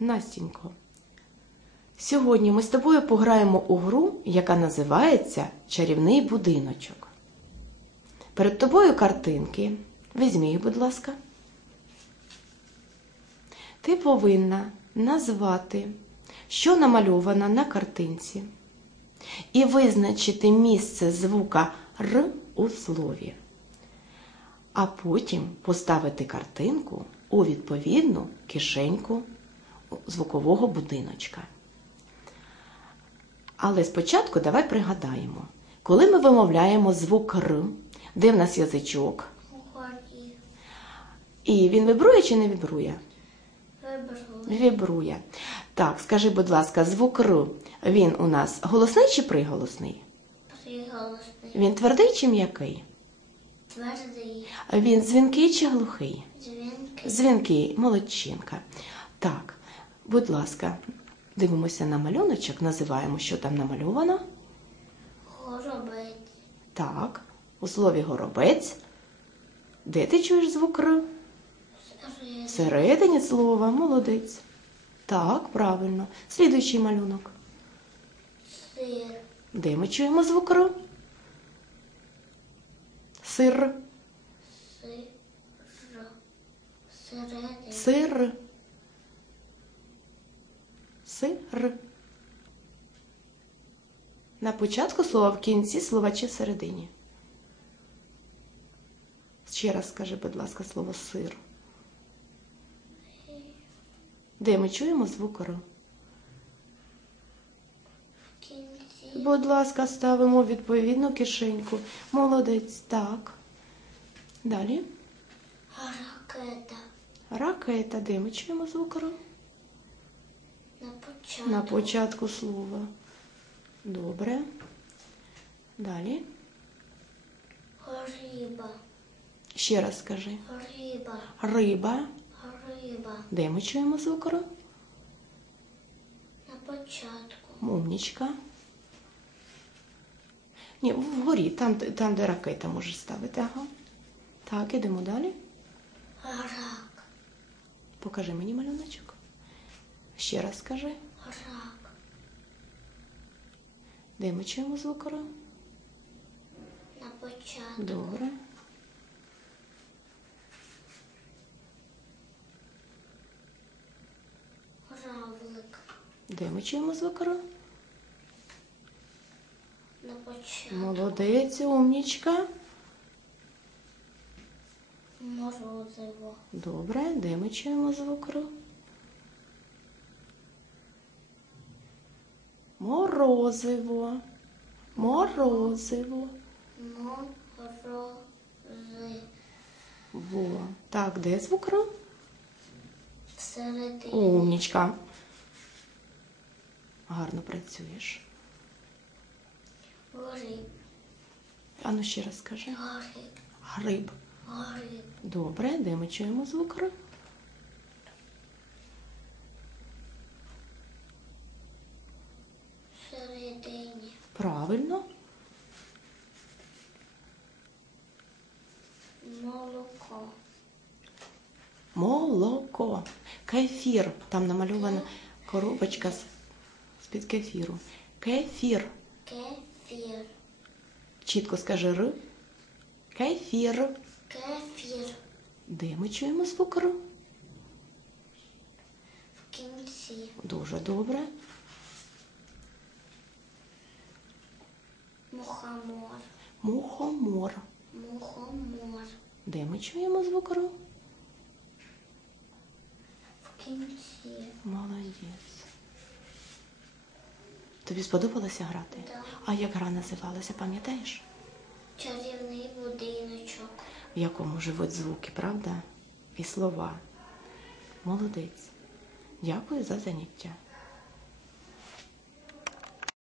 Настінько, сьогодні ми з тобою пограємо у гру, яка називається Чарівний будиночок. Перед тобою картинки. Візьми їх, будь ласка. Ти повинна назвати, що намальовано на картинці, і визначити місце звука Р у слові, а потім поставити картинку у відповідну кишеньку звукового будиночка. Але спочатку давай пригадаємо, коли ми вимовляємо звук Р, де в нас язичок, і він вібрує чи не вібрує? Вібрує. Так, скажи, будь ласка, звук Р, він у нас голосний чи приголосний? Приголосний. Він твердий чи м'який? Твердий. Він дзвінкий чи глухий? Дзвінки. Дзвінкий, молодчинка. Так, будь ласка, дивимося на малюночок, називаємо, що там намальовано. Горобець. Так, у слові горобець. Де ти чуєш звук Р? Всередині слова, молодець. Так, правильно. Слідуючий малюнок. Сир. Де ми чуємо звук Р? Сир. Сир. Середин. Сир. Сир. На початку слова в кінці слова чи всередині. Ще раз скажи, будь ласка, слово сир. Де ми чуємо звук Р? Будь ласка, ставимо відповідну кишеньку. Молодець, так. Далі. Ракета. Ракета. Де ми чуємо звук Р? На початку. На початку слова. Добре. Далі. Риба. Ще раз скажи. Риба. Риба. Риба. Де ми чуємо звук Р? На початку. Умнічка. Ні, вгорі, там, там, де ракета можеш ставити. Ага. Так, ідемо далі. Рак. Покажи мені малюночок. Ще раз скажи. Рак. Де ми чуємо звук Р? На початку. Добре. Равлик. Де ми чуємо звук Р? На початку. Молодець, умнічка. Морозиво. Добре, де ми чуємо звук Р? Морозиво. Морозиво. Морозиво. Во. Так, де звук Р? Всередині. Умнічка. Гарно працюєш. Гриб. Ану ще раз скажи. Гриб. Гриб. Гриб. Добре, де ми чуємо звук Р? Всередині. Правильно. Молоко. Молоко. Кефір. Там намальована коробочка з-під кефіру. Кефір. Кефір. Чітко скажи Р. Кефір. Кефір. Де ми чуємо звук Р? В кінці. Дуже добре. Мухомор. Мухомор. Мухомор. Де ми чуємо звук Р? В кінці. Молодець. Тобі сподобалося грати? Да. А як гра називалася, пам'ятаєш? Чарівний будиночок. В якому живуть звуки, правда? І слова. Молодець. Дякую за заняття.